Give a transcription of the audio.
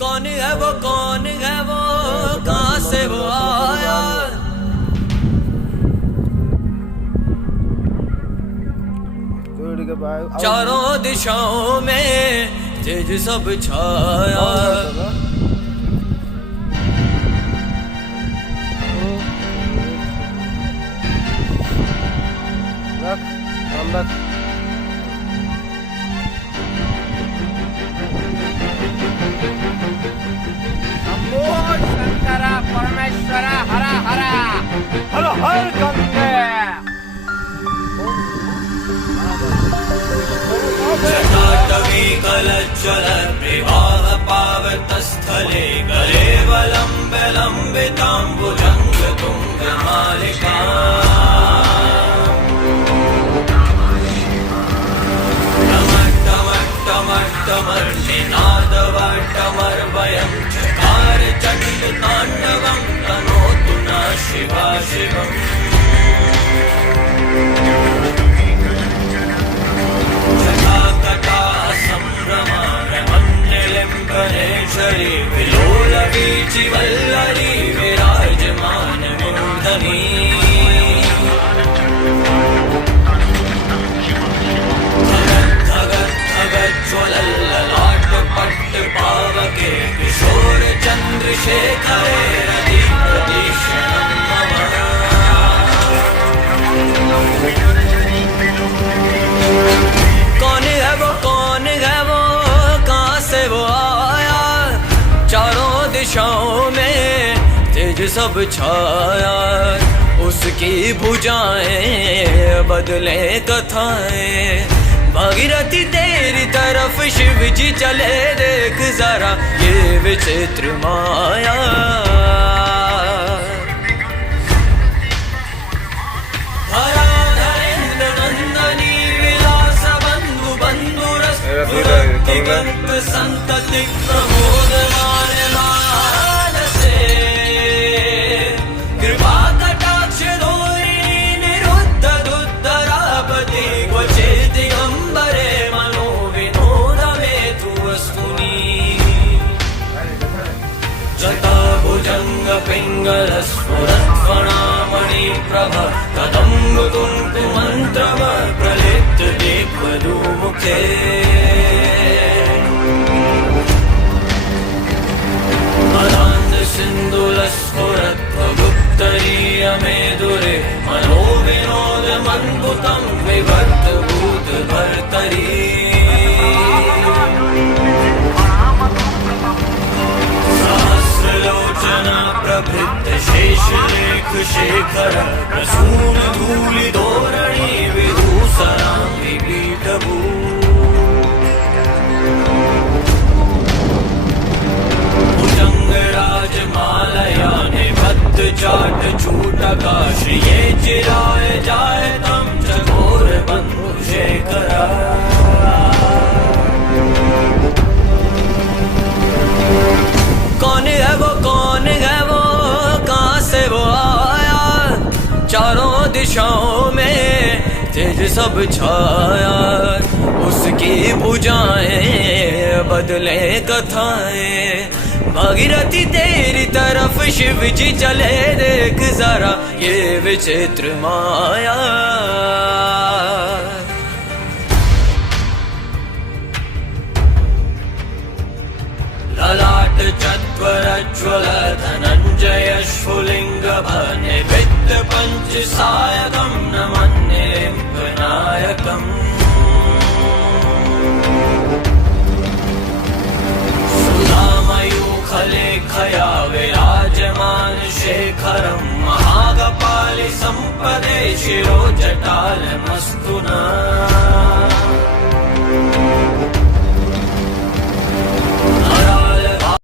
कौन है वो, कौन है वो, कहाँ से वो आया। चारों दिशाओं में तेज सब छाया। शंकर परमेश्वर हर हर हर हर गंगे। जटाटवी कलज्ज्वल प्रवाह पावतस्थले गलेवलम्ब लम्बिताम्बुजङ्ग तुङ्गमालिका। टमट्टमट्टमर्निनादवट्टमर्वयं चकार चण्डताण्डवं तनोतु नः शिवा शिवम्। शरी विलोलवीचि वल्लरी विराजमान मूर्धनि। धगत् धगत् ज्वलल्ललाट पट्ट पावके किशोर चन्द्रशेखरे रति प्रतीक्षणं मम। कौन है वो, कौन है वो, कहाँ से वो आया। चारों दिशाओं में तेज सब छाया। उसकी भुजाएं बदले कथाएं। भागीरथी तेरी तरफ शिव जी चले, देख जरा ये विचित्र माया। दिगंत संतति प्रमोदमान मानसे। कृपा कटाक्ष धोरिणी निरुद्ध दुद्धरापति क्वचित् दिगंबरे मनो विनोद में तु वस्तुनि। जटा भुजंग पिंगल स्फुरत् फणामणि प्रभ कदम्ब कुङ्कुमन्त्रव प्रलिप्त दिग्वधूमुखे। गुप्तरीयमेदुरे मनो विनोद मन्बुतं विवर्त भूत भर्तरी। सहस्रलोचना प्रभृत शेषलेख शेखर प्रसून धूलि धोरणी विधूसरां विपीठभू। मालया निबद्ध जाट चूटकाश ये चिराय जाय तम चकोर बंधु शेखरा। कौन है वो, कौन है वो, कहाँ से वो आया। चारों दिशाओं में तेज सब छाया। उसकी भुजाएं बदले कथाएं। भागीरथी तेरी तरफ शिव जी चले, देख जरा ये विचित्र माया। ललाट चत्वरज्वल धनञ्जय स्फुलिंग निविद्ध पंच सायकं नम